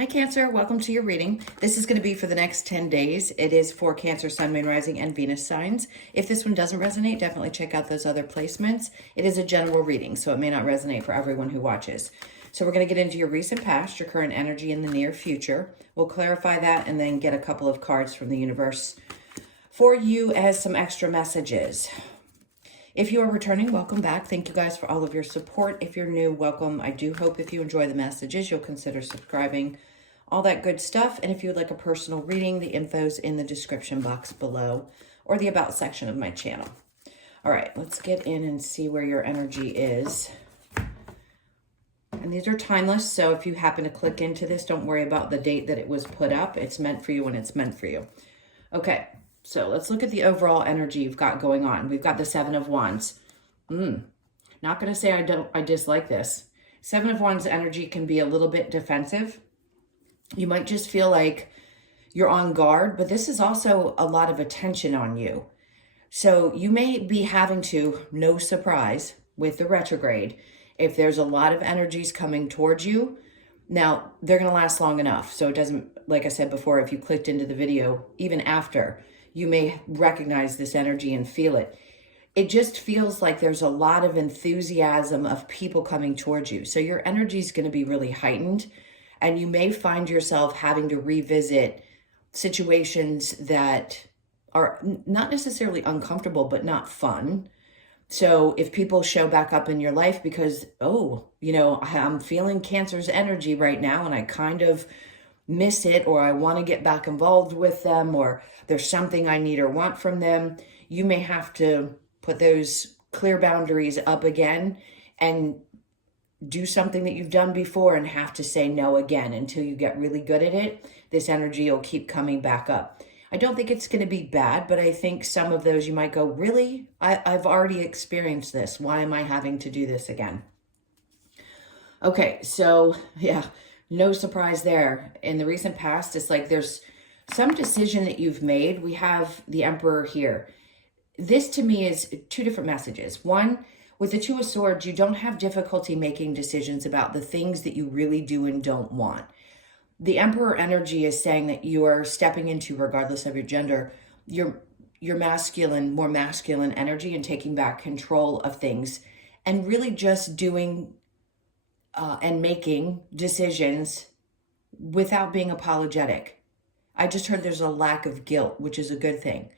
Hi Cancer, welcome to your reading. This is going to be for the next 10 days. It is for Cancer, Sun, Moon, Rising, and Venus signs. If this one doesn't resonate, definitely check out those other placements. It is a general reading, so it may not resonate for everyone who watches. So we're going to get into your recent past, your current energy, and the near future. We'll clarify that and then get a couple of cards from the universe for you as some extra messages. If you are returning, welcome back. Thank you guys for all of your support. If you're new, welcome. I do hope if you enjoy the messages, you'll consider subscribing, all that good stuff. And if you would like a personal reading, the info's in the description box below or the about section of my channel. All right, let's get in and see where your energy is. And these are timeless, so if you happen to click into this, don't worry about the date that it was put up. It's meant for you when it's meant for you. Okay. So let's look at the overall energy you've got going on. We've got the Seven of Wands. Not going to say I dislike this. Seven of Wands energy can be a little bit defensive. You might just feel like you're on guard, but this is also a lot of attention on you. So you may be having to, no surprise, with the retrograde, if there's a lot of energies coming towards you. Now, they're going to last long enough. So it doesn't, like I said before, if you clicked into the video, even after, you may recognize this energy and feel it. It just feels like there's a lot of enthusiasm of people coming towards you. So your energy is going to be really heightened, and you may find yourself having to revisit situations that are not necessarily uncomfortable, but not fun. So if people show back up in your life because, oh, you know, I'm feeling Cancer's energy right now and I kind of miss it, or I want to get back involved with them, or there's something I need or want from them, you may have to put those clear boundaries up again and do something that you've done before and have to say no again until you get really good at it. This energy will keep coming back up. I don't think it's going to be bad, but I think some of those you might go, really? I've already experienced this. Why am I having to do this again? Okay, so yeah, no surprise there. In the recent past, it's like there's some decision that you've made. We have the Emperor here. This to me is two different messages. One, with the Two of Swords, you don't have difficulty making decisions about the things that you really do and don't want. The Emperor energy is saying that you are stepping into, regardless of your gender, your masculine, more masculine energy and taking back control of things and really just doing and making decisions without being apologetic. I just heard there's a lack of guilt, which is a good thing,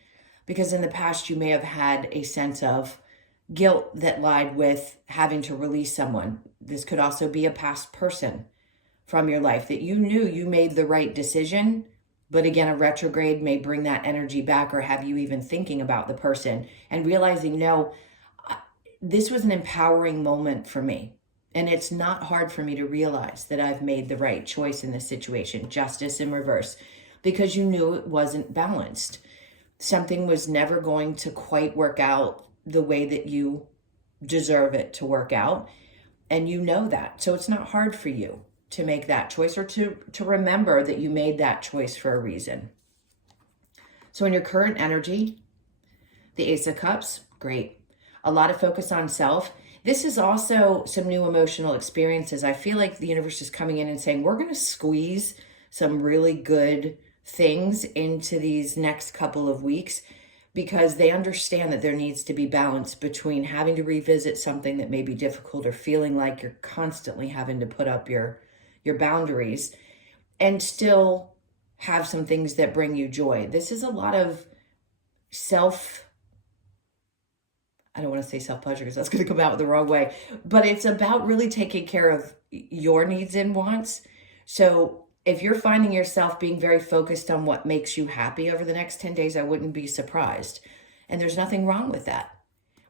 because in the past you may have had a sense of guilt that lied with having to release someone. This could also be a past person from your life that you knew you made the right decision, but again, a retrograde may bring that energy back or have you even thinking about the person and realizing, no, this was an empowering moment for me. And it's not hard for me to realize that I've made the right choice in this situation, justice in reverse, because you knew it wasn't balanced. Something was never going to quite work out the way that you deserve it to work out. And you know that. So it's not hard for you to make that choice or to remember that you made that choice for a reason. So in your current energy, the Ace of Cups, great. A lot of focus on self. This is also some new emotional experiences. I feel like the universe is coming in and saying, we're going to squeeze some really good things into these next couple of weeks because they understand that there needs to be balance between having to revisit something that may be difficult or feeling like you're constantly having to put up your boundaries and still have some things that bring you joy. This is a lot of I don't want to say self-pleasure because that's going to come out the wrong way, but it's about really taking care of your needs and wants. So if you're finding yourself being very focused on what makes you happy over the next 10 days, I wouldn't be surprised. And there's nothing wrong with that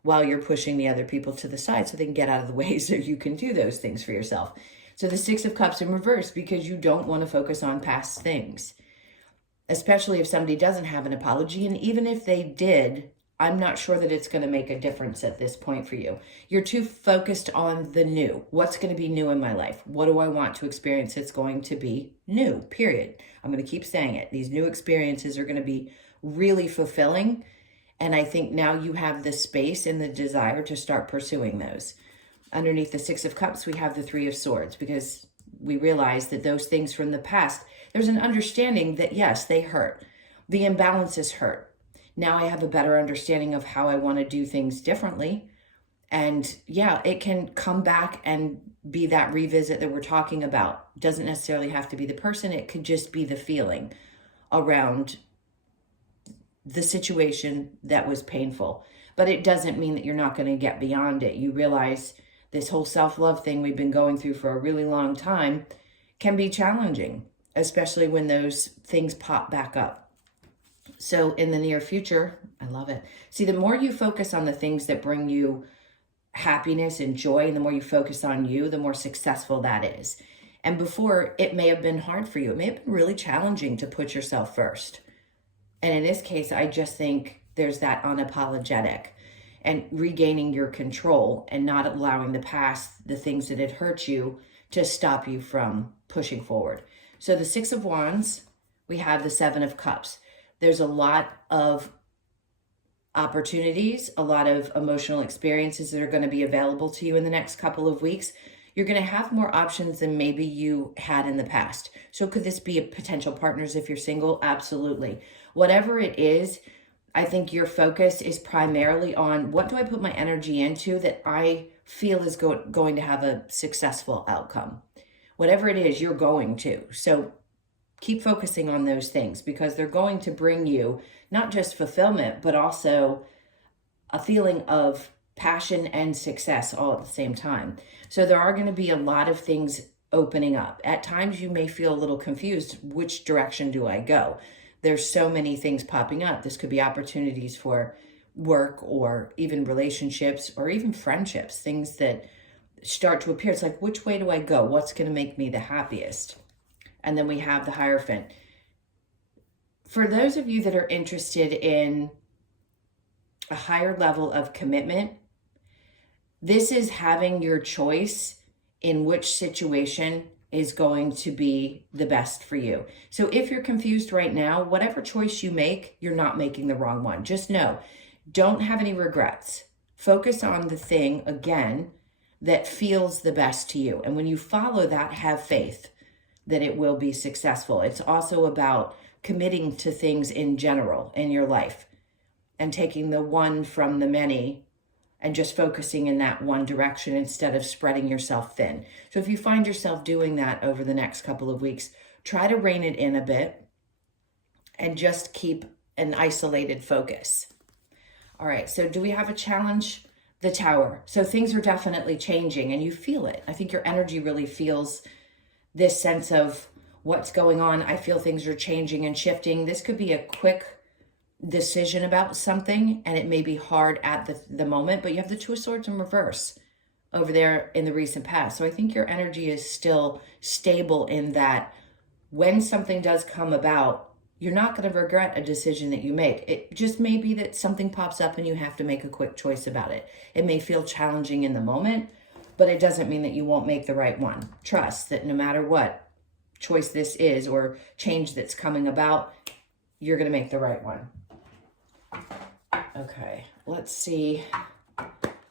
while you're pushing the other people to the side so they can get out of the way so you can do those things for yourself. So the Six of Cups in reverse, because you don't want to focus on past things, especially if somebody doesn't have an apology. And even if they did, I'm not sure that it's going to make a difference at this point for you. You're too focused on the new. What's going to be new in my life? What do I want to experience? It's going to be new, period. I'm going to keep saying it. These new experiences are going to be really fulfilling. And I think now you have the space and the desire to start pursuing those. Underneath the Six of Cups, we have the Three of Swords, because we realize that those things from the past, there's an understanding that yes, they hurt. The imbalances hurt. Now I have a better understanding of how I want to do things differently. And yeah, it can come back and be that revisit that we're talking about. Doesn't necessarily have to be the person. It could just be the feeling around the situation that was painful. But it doesn't mean that you're not going to get beyond it. You realize this whole self-love thing we've been going through for a really long time can be challenging, especially when those things pop back up. So in the near future, I love it. See, the more you focus on the things that bring you happiness and joy, and the more you focus on you, the more successful that is. And before, it may have been hard for you. It may have been really challenging to put yourself first. And in this case, I just think there's that unapologetic and regaining your control and not allowing the past, the things that had hurt you, to stop you from pushing forward. So the Six of Wands, we have the Seven of Cups. There's a lot of opportunities, a lot of emotional experiences that are going to be available to you in the next couple of weeks. You're going to have more options than maybe you had in the past. So could this be a potential partners if you're single? Absolutely. Whatever it is, I think your focus is primarily on what do I put my energy into that I feel is going to have a successful outcome. Whatever it is, you're going to. So keep focusing on those things because they're going to bring you not just fulfillment, but also a feeling of passion and success all at the same time. So there are going to be a lot of things opening up. At times you may feel a little confused. Which direction do I go? There's so many things popping up. This could be opportunities for work or even relationships or even friendships, things that start to appear. It's like, which way do I go? What's going to make me the happiest? And then we have the Hierophant. For those of you that are interested in a higher level of commitment, this is having your choice in which situation is going to be the best for you. So if you're confused right now, whatever choice you make, you're not making the wrong one. Just know, don't have any regrets. Focus on the thing, again, that feels the best to you. And when you follow that, have faith that it will be successful. It's also about committing to things in general in your life and taking the one from the many and just focusing in that one direction instead of spreading yourself thin. So if you find yourself doing that over the next couple of weeks, try to rein it in a bit and just keep an isolated focus. All right, so do we have a challenge? The Tower. So things are definitely changing and you feel it. I think your energy really feels this sense of what's going on. I feel things are changing and shifting. This could be a quick decision about something and it may be hard at the moment, but you have the Two of Swords in reverse over there in the recent past. So I think your energy is still stable in that when something does come about, you're not going to regret a decision that you make. It just may be that something pops up and you have to make a quick choice about it. It may feel challenging in the moment, but it doesn't mean that you won't make the right one. Trust that no matter what choice this is or change that's coming about, you're going to make the right one. Okay, let's see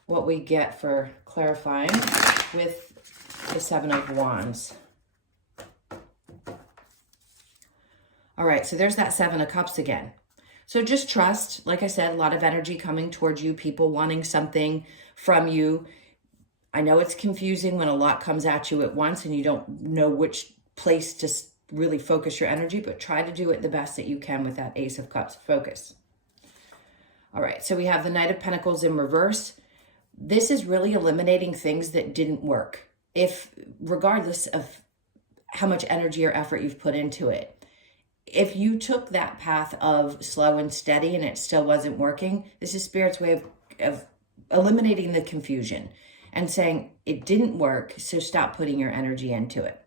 what we get for clarifying with the Seven of Wands. All right, so there's that Seven of Cups again. So just trust, like I said, a lot of energy coming towards you, people wanting something from you. I know it's confusing when a lot comes at you at once and you don't know which place to really focus your energy, but try to do it the best that you can with that Ace of Cups. Focus. All right, so we have the Knight of Pentacles in reverse. This is really eliminating things that didn't work. Regardless of how much energy or effort you've put into it, if you took that path of slow and steady and it still wasn't working, this is Spirit's way of eliminating the confusion and saying it didn't work, so stop putting your energy into it.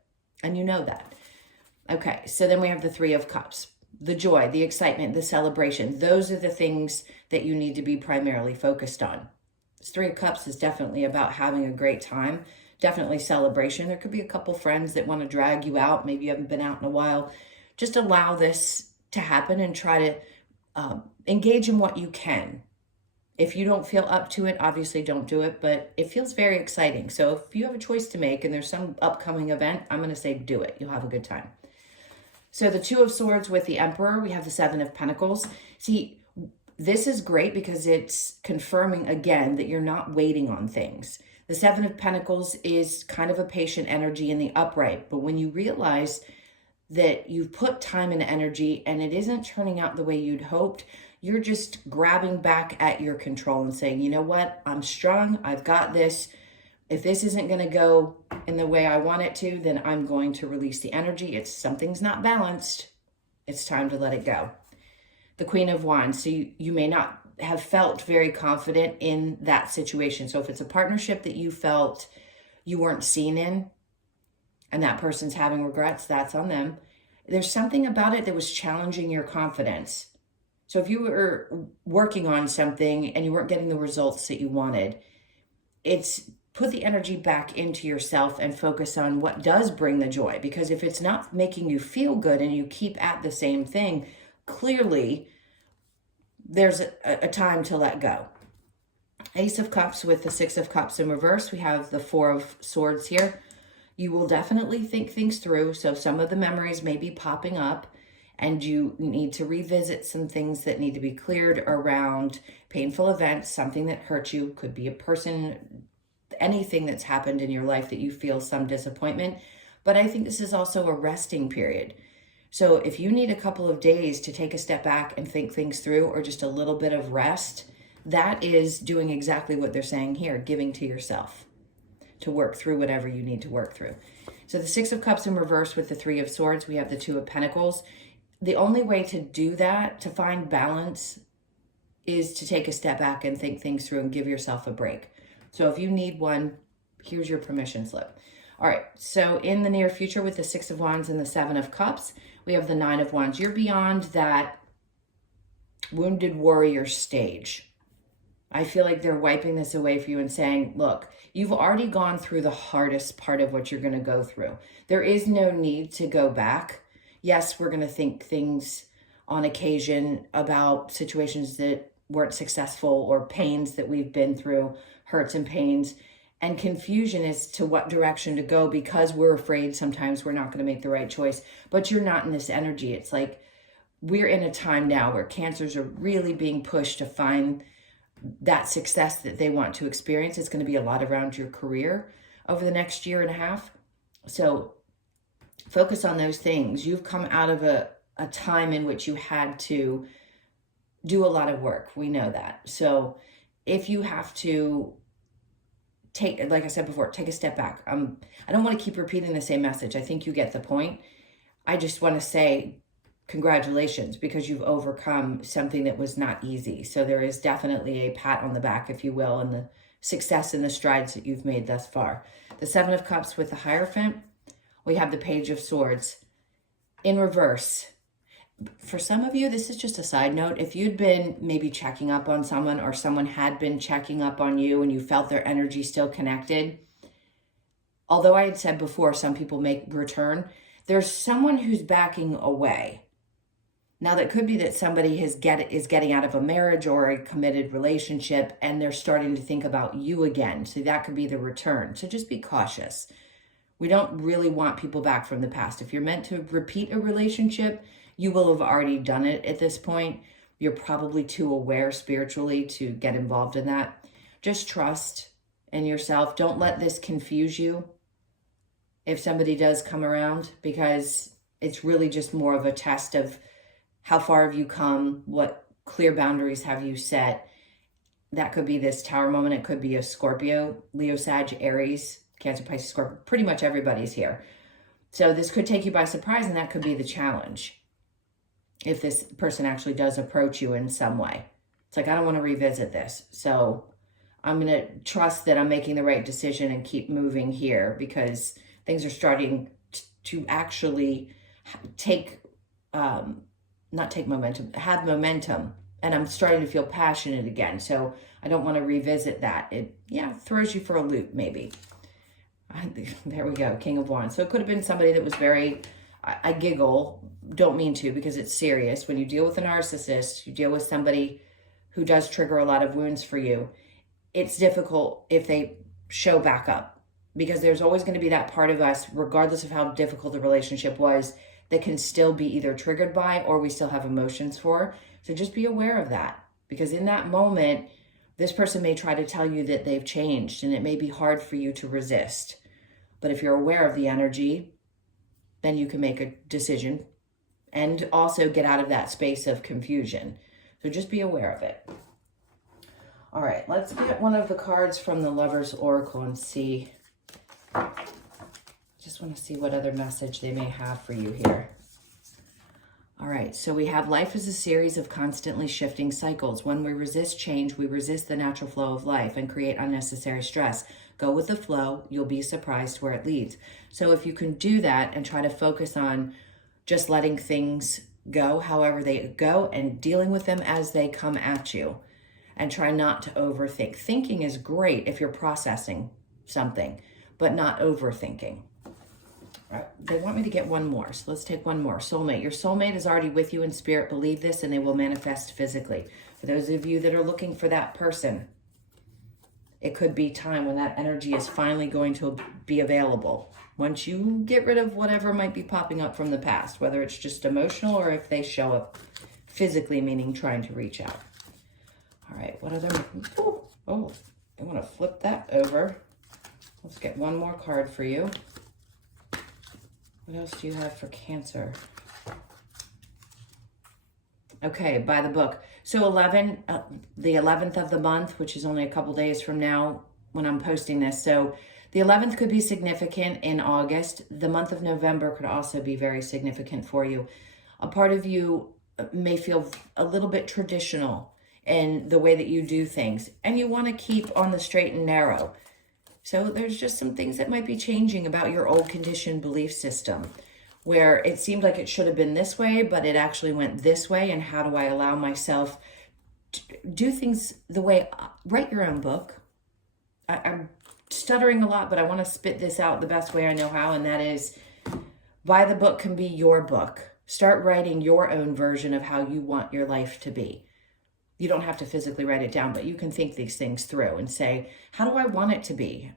And you know that. Okay, so then we have the Three of Cups. The joy, the excitement, the celebration. Those are the things that you need to be primarily focused on. This Three of Cups is definitely about having a great time. Definitely celebration. There could be a couple friends that want to drag you out. Maybe you haven't been out in a while. Just allow this to happen and try to engage in what you can If you don't feel up to it, obviously don't do it, but it feels very exciting. So if you have a choice to make and there's some upcoming event, I'm going to say do it. You'll have a good time. So the Two of Swords with the Emperor, we have the Seven of Pentacles. See, this is great because it's confirming again that you're not waiting on things. The Seven of Pentacles is kind of a patient energy in the upright, but when you realize that you've put time and energy and it isn't turning out the way you'd hoped, you're just grabbing back at your control and saying, you know what, I'm strong, I've got this. If this isn't going to go in the way I want it to, then I'm going to release the energy. It's something's not balanced. It's time to let it go. The Queen of Wands. So you may not have felt very confident in that situation. So if it's a partnership that you felt you weren't seen in and that person's having regrets, that's on them. There's something about it that was challenging your confidence. So if you were working on something and you weren't getting the results that you wanted, it's put the energy back into yourself and focus on what does bring the joy. Because if it's not making you feel good and you keep at the same thing, clearly there's a time to let go. Ace of Cups with the Six of Cups in reverse. We have the Four of Swords here. You will definitely think things through. So some of the memories may be popping up and you need to revisit some things that need to be cleared around painful events, something that hurt you. Could be a person, anything that's happened in your life that you feel some disappointment. But I think this is also a resting period. So if you need a couple of days to take a step back and think things through, or just a little bit of rest, that is doing exactly what they're saying here, giving to yourself to work through whatever you need to work through. So the Six of Cups in reverse with the Three of Swords, we have the Two of Pentacles. The only way to do that, to find balance, is to take a step back and think things through and give yourself a break. So if you need one, here's your permission slip. All right, so in the near future with the Six of Wands and the Seven of Cups, we have the Nine of Wands. You're beyond that wounded warrior stage. I feel like they're wiping this away for you and saying, look, you've already gone through the hardest part of what you're going to go through. There is no need to go back. Yes, we're going to think things on occasion about situations that weren't successful or pains that we've been through, hurts and pains, and confusion as to what direction to go because we're afraid sometimes we're not going to make the right choice. But you're not in this energy. It's like we're in a time now where cancers are really being pushed to find that success that they want to experience. It's going to be a lot around your career over the next year and a half. So focus on those things. You've come out of a time in which you had to do a lot of work. We know that. So if you have to take, like I said before, take a step back. I don't want to keep repeating the same message. I think you get the point. I just want to say congratulations because you've overcome something that was not easy. So there is definitely a pat on the back, if you will, and the success and the strides that you've made thus far. The Seven of Cups with the Hierophant. We have the Page of Swords in reverse. For some of you, this is just a side note. If you'd been maybe checking up on someone or someone had been checking up on you and you felt their energy still connected, although I had said before, some people may return, there's someone who's backing away. Now, that could be that somebody is getting out of a marriage or a committed relationship and they're starting to think about you again. So that could be the return. So just be cautious. We don't really want people back from the past. If you're meant to repeat a relationship, you will have already done it at this point. You're probably too aware spiritually to get involved in that. Just trust in yourself. Don't let this confuse you if somebody does come around, because it's really just more of a test of how far have you come, what clear boundaries have you set. That could be this Tower moment. It could be a Scorpio, Leo, Sag, Aries, Cancer, Pisces, Scorpio. Pretty much everybody's here. So this could take you by surprise, and that could be the challenge. If this person actually does approach you in some way. It's like, I don't want to revisit this. So I'm going to trust that I'm making the right decision and keep moving here because things are starting to actually have momentum. And I'm starting to feel passionate again. So I don't want to revisit that. It, throws you for a loop maybe. There we go, King of Wands. So it could have been somebody that was very, I giggle, don't mean to because it's serious. When you deal with a narcissist, you deal with somebody who does trigger a lot of wounds for you, it's difficult if they show back up, because there's always going to be that part of us, regardless of how difficult the relationship was, that can still be either triggered by or we still have emotions for. So just be aware of that, because in that moment, this person may try to tell you that they've changed and it may be hard for you to resist. But if you're aware of the energy, then you can make a decision and also get out of that space of confusion. So just be aware of it. All right, let's get one of the cards from the Lover's Oracle and see. Just want to see what other message they may have for you here. All right, so we have life is a series of constantly shifting cycles. When we resist change, we resist the natural flow of life and create unnecessary stress. Go with the flow, you'll be surprised where it leads. So if you can do that and try to focus on just letting things go however they go and dealing with them as they come at you, and try not to overthink. Thinking is great if you're processing something, but not overthinking. All right, they want me to get one more, so let's take one more. Soulmate. Your soulmate is already with you in spirit. Believe this and they will manifest physically. For those of you that are looking for that person, it could be time when that energy is finally going to be available. Once you get rid of whatever might be popping up from the past, whether it's just emotional or if they show up physically, meaning trying to reach out. All right, what other, oh, I want to flip that over. Let's get one more card for you. What else do you have for Cancer? Okay, by the book. So 11, the 11th of the month, which is only a couple days from now when I'm posting this. So the 11th could be significant in August. The month of November could also be very significant for you. A part of you may feel a little bit traditional in the way that you do things, and you want to keep on the straight and narrow. So there's just some things that might be changing about your old conditioned belief system, where it seemed like it should have been this way, but it actually went this way. And how do I allow myself to do things the way, write your own book. I'm stuttering a lot, but I want to spit this out the best way I know how. And that is, buy the book can be your book. Start writing your own version of how you want your life to be. You don't have to physically write it down, but you can think these things through and say, how do I want it to be?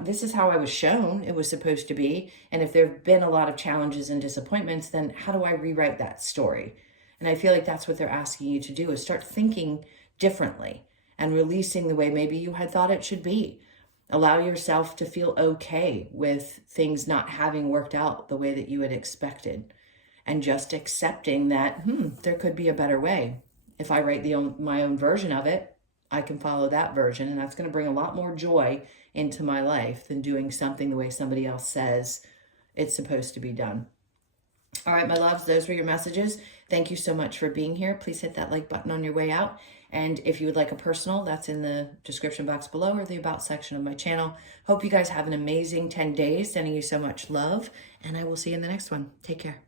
This is how I was shown it was supposed to be. And if there have been a lot of challenges and disappointments, then how do I rewrite that story? And I feel like that's what they're asking you to do, is start thinking differently and releasing the way maybe you had thought it should be. Allow yourself to feel okay with things not having worked out the way that you had expected, and just accepting that, there could be a better way. If I write my own version of it, I can follow that version, and that's going to bring a lot more joy into my life than doing something the way somebody else says it's supposed to be done. All right, my loves, those were your messages. Thank you so much for being here. Please hit that like button on your way out. And if you would like a personal, that's in the description box below or the about section of my channel. Hope you guys have an amazing 10 days. Sending you so much love, and I will see you in the next one. Take care.